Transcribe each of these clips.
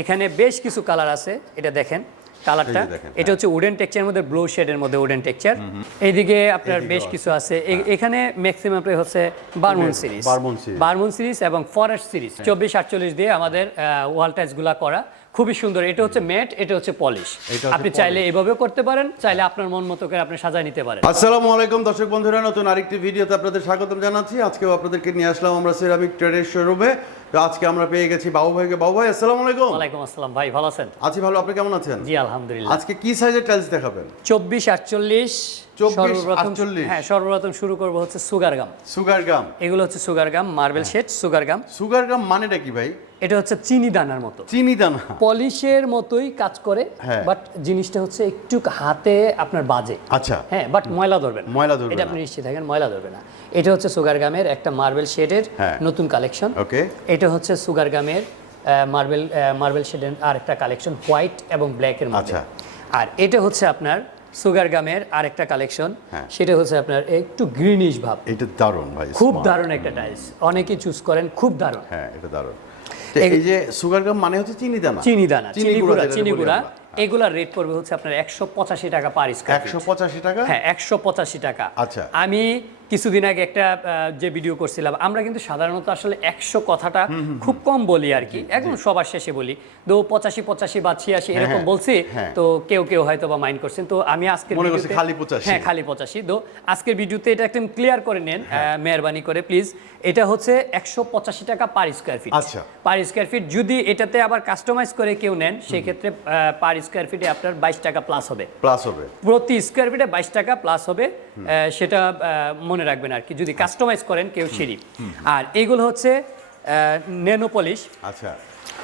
এখানে বেশ কিছু কালার আছে এটা দেখেন কালারটা এটা হচ্ছে উডেন টেক্সচার মধ্যে ব্লু শেডের মধ্যে উডেন টেক্সচার এইদিকে আপনার বেশ কিছু আছে। এখানে ম্যাক্সিমাম হচ্ছে বারমুন সিরিজ বারমুন সিরিজ এবং ফরেস্ট সিরিজ চব্বিশ আটচল্লিশ দিয়ে আমাদের ওয়াল টাইজগুলা গুলা করা। খুবই সুন্দর। এটা হচ্ছে ম্যাট এটা হচ্ছে পলিশ। আপনি চাইলে এভাবেও করতে পারেন চাইলে আপনার মন মতো করে আপনি সাজায় নিতে পারেন। আসসালামু আলাইকুম দর্শক বন্ধুরা নতুন আরেকটি ভিডিওতে আপনাদের স্বাগতম জানাচ্ছি। আজকেও আপনাদেরকে নিয়ে আসলাম আমরা সেরামিক ট্রেডের শোরুমে তো আজকে আমরা পেয়ে গেছি বাবু ভাইকে বাবু ভাই আসসালামু আলাইকুম। ওয়ালাইকুম আসসালাম ভাই ভালো আছেন? আছি ভালো আপনি কেমন আছেন? জি আলহামদুলিল্লাহ। আজকে কি সাইজের টাইলস দেখাবেন? চব্বিশ আটচল্লিশ 24, 48 হ্যাঁ সর্বপ্রথম শুরু করব হচ্ছে সুগার গাম। Sugar gum. এগুলো হচ্ছে sugar gum marble shade sugar gum. Sugar gum মানেটা কি ভাই? এটা হচ্ছে চিনি দানার মতো। চিনি দানা। পলিশের মতোই কাজ করে হ্যাঁ। বাট জিনিসটা হচ্ছে একটু হাতে আপনার বাজে। আচ্ছা। হ্যাঁ বাট ময়লা ধরবে না। ময়লা ধরবে এটা আপনি নিশ্চিত থাকেন ময়লা ধরবে না। এটা হচ্ছে সুগার গামের একটা মার্বেল শেডের হ্যাঁ। নতুন কালেকশন। ওকে। এটা হচ্ছে সুগার গামের মার্বেল মার্বেল শেডের আর একটা কালেকশন হোয়াইট এবং ব্ল্যাকের মধ্যে। আচ্ছা। আর এটা হচ্ছে আপনার সুগার গামের আরেকটা কালেকশন। হ্যাঁ। সেটা হচ্ছে আপনার একটু গ্রিনিশ ভাব। এটা দারুণ ভাই খুব দারুণ একটা টাইলস অনেকেই চুজ করেন খুব দারুণ। হ্যাঁ এটা দারুণ। এই যে সুগার গাম মানে হচ্ছে চিনি দানা। চিনি দানা চিনি গুঁড়া চিনি গুঁড়া। এগুলার রেট পড়বে হচ্ছে আপনার একশো পঁচাশি টাকা পার স্কোয়ার একশো পঁচাশি টাকা? হ্যাঁ একশো পঁচাশি টাকা। আচ্ছা। আমি কিছুদিন আগে একটা যে ভিডিও করছিলাম আমরা কিন্তু সাধারণত আসলে একশো কথাটা খুব কম বলি আর কি। একদম সবার শেষে বলি। তো পঁচাশি পঁচাশি বা ছিয়াশি এরকম হ্যাঁ, বলছি হ্যাঁ। তো কেউ কেউ হয়তো বা মাইন্ড করছেন। তো আমি মনে ভিডিওতে- খালি 85 হ্যাঁ খালি পঁচাশি। তো আজকের ভিডিওতে এটা একদম ক্লিয়ার করে নেন মেহরবানি করে প্লিজ এটা হচ্ছে একশো পঁচাশি টাকা পার স্কোয়ার ফিট আচ্ছা। পার স্কোয়ার ফিট যদি এটাতে আবার কাস্টমাইজ করে কেউ নেন সেক্ষেত্রে পার স্কোয়ার ফিটে আপনার বাইশ টাকা প্লাস হবে। প্লাস হবে। প্রতি স্কোয়ার ফিটে বাইশ টাকা প্লাস হবে। আহ, সেটা আহ, মনে রাখবেন আর কি। যদি কাস্টমাইজ করেন কেউ সিঁড়ি। আর এগুলো হচ্ছে নেনো পলিশ আচ্ছা।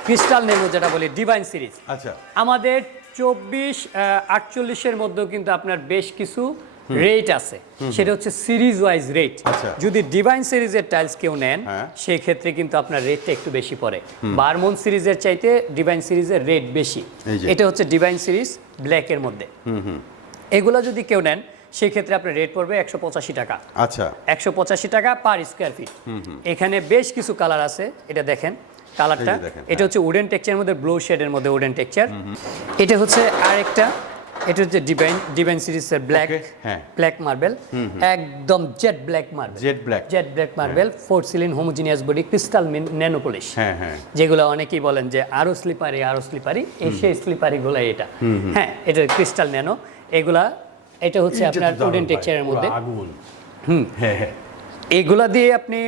ক্রিস্টাল নেনো যেটা বলি ডিভাইন সিরিজ আচ্ছা। আমাদের চব্বিশ আটচল্লিশের মধ্যেও কিন্তু আপনার বেশ কিছু রেট আছে। সেটা হচ্ছে সিরিজ ওয়াইজ রেট আচ্ছা। যদি ডিভাইন সিরিজের টাইলস কেউ নেন হ্যাঁ। সেই ক্ষেত্রে কিন্তু আপনার রেটটা একটু বেশি পড়ে। বারমন সিরিজের চাইতে ডিভাইন সিরিজের রেট বেশি। এটা হচ্ছে ডিভাইন সিরিজ ব্ল্যাকের মধ্যে। এগুলো যদি কেউ নেন সেই ক্ষেত্রে আপনার রেট পড়বে একশো পঁচাশি টাকা। আচ্ছা। একশো পঁচাশি টাকা পার স্কোয়ার ফিট এখানে বেশ কিছু কালার আছে এটা দেখেন। কালারটা এটা হচ্ছে উডেন টেক্সচারের মধ্যে ব্লু শেডের মধ্যে উডেন টেক্সচার এটা হচ্ছে আরেকটা এটা হচ্ছে ডিভাইন ডিভাইন সিরিজের ব্ল্যাক হ্যাঁ। ব্ল্যাক মার্বেল একদম jade black marble jade black jade black marble four সিলিন homogeneous body crystal nano polish হ্যাঁ হ্যাঁ। যেগুলো অনেকেই বলেন যে আরও স্লিপারি আরও স্লিপারি এই সেই স্লিপারি গুলো এটা। হ্যাঁ এটা ক্রিস্টাল ন্যানো এগুলা এটা হচ্ছে আপনার উডেন টেক্সচারের মধ্যে। আগুন। হুম। হ্যাঁ হ্যাঁ। এগুলা দিয়ে আপনি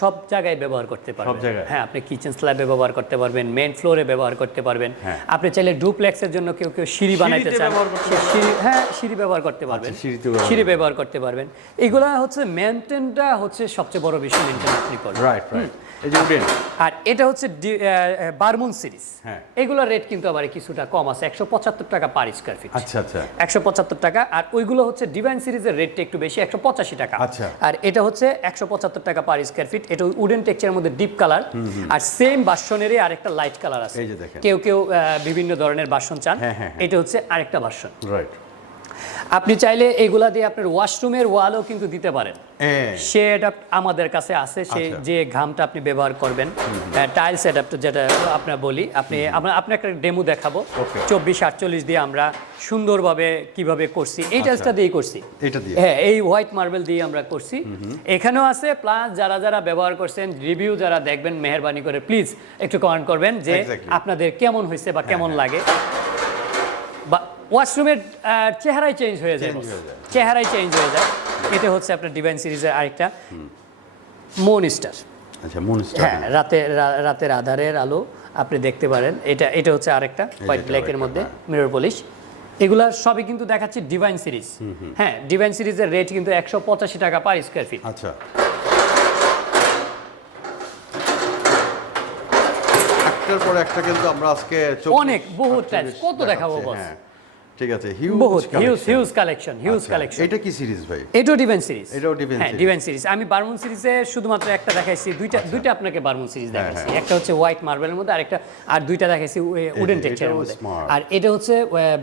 সব জায়গায় ব্যবহার করতে পারবেন। জায়গায়? হ্যাঁ আপনি কিচেন স্ল্যাবে ব্যবহার করতে পারবেন মেন ফ্লোরে ব্যবহার করতে পারবেন। হ্যাঁ। আপনি চাইলে ডুপ্লেক্সের জন্য কেউ কেউ সিঁড়ি বানাইতে চান। সিঁড়ি হ্যাঁ সিঁড়ি ব্যবহার করতে পারবেন। আচ্ছা, সিঁড়ি ব্যবহার করতে পারবেন। এগুলা হচ্ছে মেনটেনটা হচ্ছে সবচেয়ে বড় বিষয় মেনটেন আপনি করবেন। রাইট রাইট এই যে উডেন আর এটা হচ্ছে বারমুন সিরিজ। হ্যাঁ। এগুলোর রেট কিন্তু আবার কিছুটা কম আছে একশো পঁচাত্তর টাকা পার স্কোয়ার ফিট আচ্ছা আচ্ছা। একশো পঁচাত্তর টাকা আর ওইগুলো হচ্ছে ডিভাইন সিরিজের রেটটা একটু বেশি একশো পঁচাশি টাকা। আচ্ছা। আর এটা হচ্ছে একশো পঁচাত্তর টাকা পার স্কোয়ার ফিট এটা উডেন টেক্সচারের মধ্যে ডিপ কালার আর সেম বাসনেরই আরেকটা লাইট কালার আছে। কেউ কেউ বিভিন্ন ধরনের বাসন চান। হ্যাঁ, হ্যাঁ, হ্যাঁ। এটা হচ্ছে আরেকটা বাসন। রাইট আপনি চাইলে এগুলা দিয়ে আপনার ওয়াশরুমের ওয়ালও কিন্তু দিতে পারেন। হ্যাঁ সে অ্যাডাপ্ট আমাদের কাছে আছে সে আচ্ছা। যে ঘামটা আপনি ব্যবহার করবেন টাইলস অ্যাডাপ্টার যেটা আপনার বলি আপনি আমরা আপনি একটা ডেমো দেখাবো। চব্বিশ আটচল্লিশ দিয়ে আমরা সুন্দরভাবে কীভাবে করছি এই আচ্ছা। টাইলসটা দিয়েই করছি। এটা দিয়ে। হ্যাঁ এই হোয়াইট মার্বেল দিয়ে আমরা করছি। এখানেও আছে প্লাস যারা যারা ব্যবহার করছেন রিভিউ যারা দেখবেন মেহরবানি করে প্লিজ একটু কমেন্ট করবেন যে আপনাদের কেমন হয়েছে বা কেমন লাগে। বা ওয়াশরুমের চেহারাই চেঞ্জ হয়ে যায় হয়ে। চেহারাই চেঞ্জ হয়ে যায়। এটা হচ্ছে আপনার ডিভাইন সিরিজের আরেকটা মুন স্টার আচ্ছা মনস্টার হ্যাঁ রাতে রাতের আধারের আলো আপনি দেখতে পারেন। এটা এটা হচ্ছে আরেকটা হোয়াইট ব্ল্যাকের মধ্যে হ্যাঁ। মিরর পলিশ এগুলা সবই কিন্তু দেখাচ্ছে ডিভাইন সিরিজ হ্যাঁ ডিভাইন সিরিজের রেট কিন্তু একশো পঁচাশি টাকা পার স্কোয়ার ফিট আচ্ছা। একটার পর একটা কিন্তু আমরা আজকে অনেক, বহুত কত দেখাবো? হ্যাঁ। ঠিক আছে huge huge huge collection huge collection এটা কি সিরিজ ভাই? এটাও সিরিজ এটাও Divan হ্যাঁ। সিরিজ আমি বারমুন সিরিজে শুধুমাত্র একটা দেখাইছি দুইটা দুইটা আপনাকে বারমুন সিরিজ আচ্ছা। হ্যাঁ, দেখাইছি। হ্যাঁ। একটা হচ্ছে হোয়াইট মার্বেলের মধ্যে আরেকটা আর দুইটা দেখাইছি উডেন টেক্সচারের মধ্যে। আর এটা হচ্ছে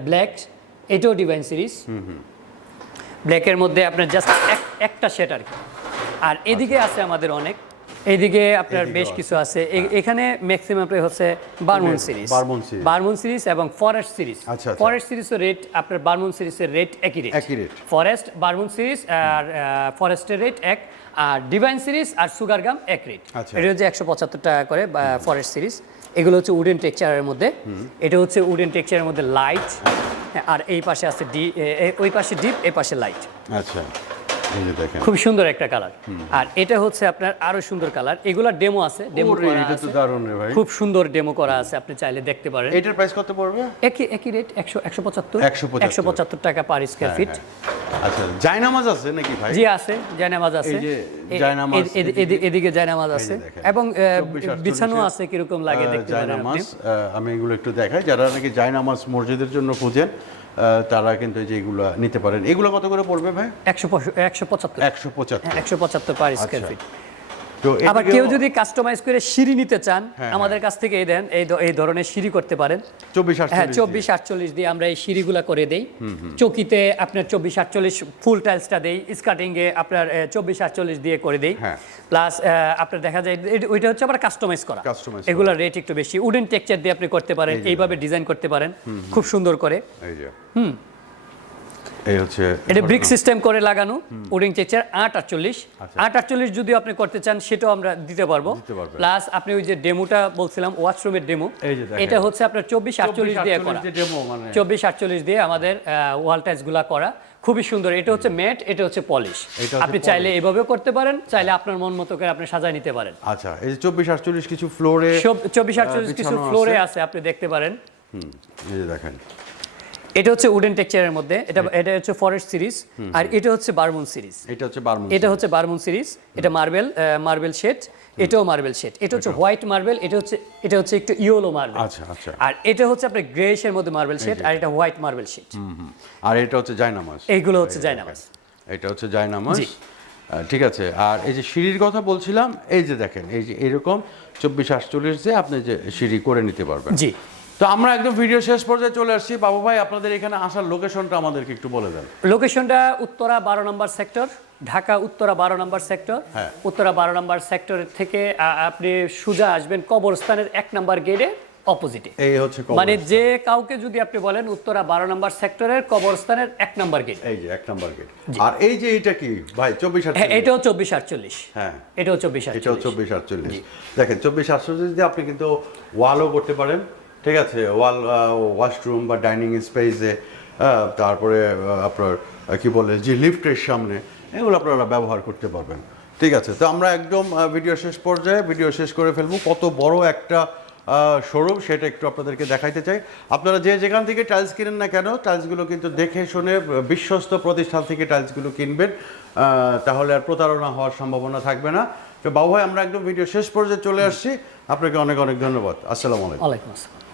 ব্ল্যাক এটাও ডিভাইন সিরিজ ব্ল্যাকের মধ্যে আপনার জাস্ট একটা সেট আর কি। আর এদিকে আছে আমাদের অনেক। এইদিকে আপনার বেশ কিছু আছে। এখানে ম্যাক্সিমাম হচ্ছে বারমুন সিরিজ বারমুন সিরিজ এবং ফরেস্ট সিরিজ আচ্ছা, আচ্ছা। ফরেস্ট সিরিজের রেট আপনার বারমুন সিরিজের রেট একই রেট একই rate। ফরেস্ট বারমুন সিরিজ আর ফরেস্টের রেট এক আর ডিভাইন সিরিজ আর সুগার গাম এক রেট আচ্ছা। এটা হচ্ছে একশো পঁচাত্তর টাকা করে ফরেস্ট সিরিজ এগুলো হচ্ছে উডেন টেক্সচারের মধ্যে। এটা হচ্ছে উডেন টেক্সচারের মধ্যে লাইট আর এই পাশে আছে ডি ওই পাশে ডিপ এই পাশে লাইট আচ্ছা। খুব সুন্দর একটা কালার আর এটা হচ্ছে আপনার আরও সুন্দর কালার এগুলা ডেমো আছে ডেমো এটা তো দারুণ রে ভাই। খুব সুন্দর ডেমো করা আছে আপনি চাইলে দেখতে পারেন। এটার প্রাইস কত পড়বে? একই একই রেট একশো একশো পঁচাত্তর। 175 টাকা পার স্কোয়ার ফিট আচ্ছা জায়নামাজ আছে নাকি ভাই? জি আছে জায়নামাজ আছে। এই যে জায়নামাজ এদিকে- জায়নামাজ আছে। এবং বিছানো আছে কীরকম লাগে দেখতে পারেন জায়নামাজ আপনি আমি এগুলো একটু দেখাই। যারা নাকি জায়নামাজ মসজিদের জন্য খুঁজেন তারা কিন্তু এই যে এগুলো নিতে পারেন। এগুলো কত করে পড়বে ভাই? একশো একশো পঁচাত্তর। একশো পঁচাত্তর। একশো পঁচাত্তর পার স্কোয়ার। ফিট আবার কেউ যদি কাস্টমাইজ করে সিঁড়ি নিতে চান হ্যাঁ, আমাদের কাছ থেকে এই দেন এই ধরনের সিঁড়ি করতে পারেন। চব্বিশ হ্যাঁ আটচল্লিশ চব্বিশ আটচল্লিশ দিয়ে আমরা এই সিঁড়িগুলা করে দেই। চকিতে আপনার চব্বিশ আটচল্লিশ ফুল টাইলসটা দেই স্কার্টিং এ আপনার চব্বিশ আটচল্লিশ দিয়ে করে দেই। হ্যাঁ। প্লাস আপনার দেখা যায় ওইটা হচ্ছে আবার কাস্টমাইজ করা। এগুলোর রেট একটু বেশি। উডেন টেক্সচার দিয়ে আপনি করতে পারেন এইভাবে ডিজাইন করতে পারেন। খুব সুন্দর করে। যে। এই হচ্ছে এটা ব্রিক সিস্টেম করে লাগানো উডিং টেক্সচার আট আটচল্লিশ আচ্ছা। আট আটচল্লিশ যদি আপনি করতে চান সেটাও আমরা দিতে পারব। প্লাস আপনি ওই যে ডেমোটা বলছিলাম ওয়াশরুমের ডেমো। এটা হচ্ছে আপনার চব্বিশ আটচল্লিশ দিয়ে করা। মানে। চব্বিশ আটচল্লিশ দিয়ে আমাদের ওয়াল করা। খুবই সুন্দর। এটা হচ্ছে ম্যাট এটা হচ্ছে পলিশ। আপনি চাইলে এভাবেও করতে পারেন চাইলে আপনার মন মতো করে আপনি সাজায় নিতে পারেন। আচ্ছা এই যে চব্বিশ আটচল্লিশ কিছু ফ্লোরে চব্বিশ আটচল্লিশ কিছু ফ্লোরে আছে। আপনি দেখতে পারেন। এই যে দেখেন। এটা হচ্ছে উডেন টেক্সচারের মধ্যে এটা এটা হচ্ছে ফরেস্ট সিরিজ আর এটা হচ্ছে বারমুন সিরিজ এটা হচ্ছে বারমুন এটা হচ্ছে বারমুন সিরিজ এটা মার্বেল মার্বেল শেড এটাও মার্বেল শেড এটা হচ্ছে হোয়াইট মার্বেল এটা হচ্ছে এটা হচ্ছে একটু ইয়েলো মার্বেল আচ্ছা আচ্ছা। আর এটা হচ্ছে আপনার গ্রেশের মধ্যে মার্বেল শেড আর এটা হোয়াইট মার্বেল শেড। আর এটা হচ্ছে জায়নামাজ এইগুলো হচ্ছে জায়নামাজ এটা হচ্ছে জায়নামাজ জি। ঠিক আছে। আর এই যে সিঁড়ির কথা বলছিলাম এই যে দেখেন এই যে এরকম চব্বিশ আটচল্লিশ যে আপনি যে সিঁড়ি করে নিতে পারবেন। জি। তো আমরা একদম ভিডিও শেষ পর্যায়ে চলে আসছি। বাবু ভাই আপনাদের এখানে আসার লোকেশনটা আমাদেরকে একটু বলে দেন। লোকেশনটা উত্তরা বারো নম্বর সেক্টর ঢাকা উত্তরা বারো নম্বর সেক্টর হ্যাঁ। উত্তরা বারো নম্বর সেক্টরের থেকে আপনি সুজা আসবেন কবরস্থানের এক নম্বর গেটে অপোজিটে এই হচ্ছে মানে যে কাউকে যদি আপনি বলেন উত্তরা বারো নম্বর সেক্টরের কবরস্থানের এক নম্বর গেট এই যে এক নাম্বার গেট আর এই যে এটা কি? ভাই চব্বিশ হ্যাঁ এটাও চব্বিশ আটচল্লিশ। হ্যাঁ। এটাও চব্বিশ এটাও চব্বিশ আটচল্লিশ। দেখেন চব্বিশ আটচল্লিশ দিয়ে আপনি কিন্তু ওয়ালও করতে পারেন ঠিক আছে, ওয়াল ওয়াশরুম বা ডাইনিং স্পেসে তারপরে আপনার কি বলে, যে লিফটের সামনে, এগুলো আপনারা ব্যবহার করতে পারবেন। ঠিক আছে, তো আমরা একদম ভিডিও শেষ পর্যায়ে ভিডিও শেষ করে ফেলব। কত বড় একটা শোরুম সেটা একটু আপনাদেরকে দেখাইতে চাই। আপনারা যে যেখান থেকে টাইলস কিনেন না কেন টাইলসগুলো কিন্তু দেখে শুনে, বিশ্বস্ত প্রতিষ্ঠান থেকে টাইলসগুলো কিনবেন। তাহলে আর প্রতারণা হওয়ার সম্ভাবনা থাকবে না। তো বাবু ভাই, আমরা একদম ভিডিও শেষ পর্যায়ে চলে আসছি। আপনাকে অনেক অনেক ধন্যবাদ। আসসালামু আলাইকুম। ওয়ালাইকুম আসসালাম।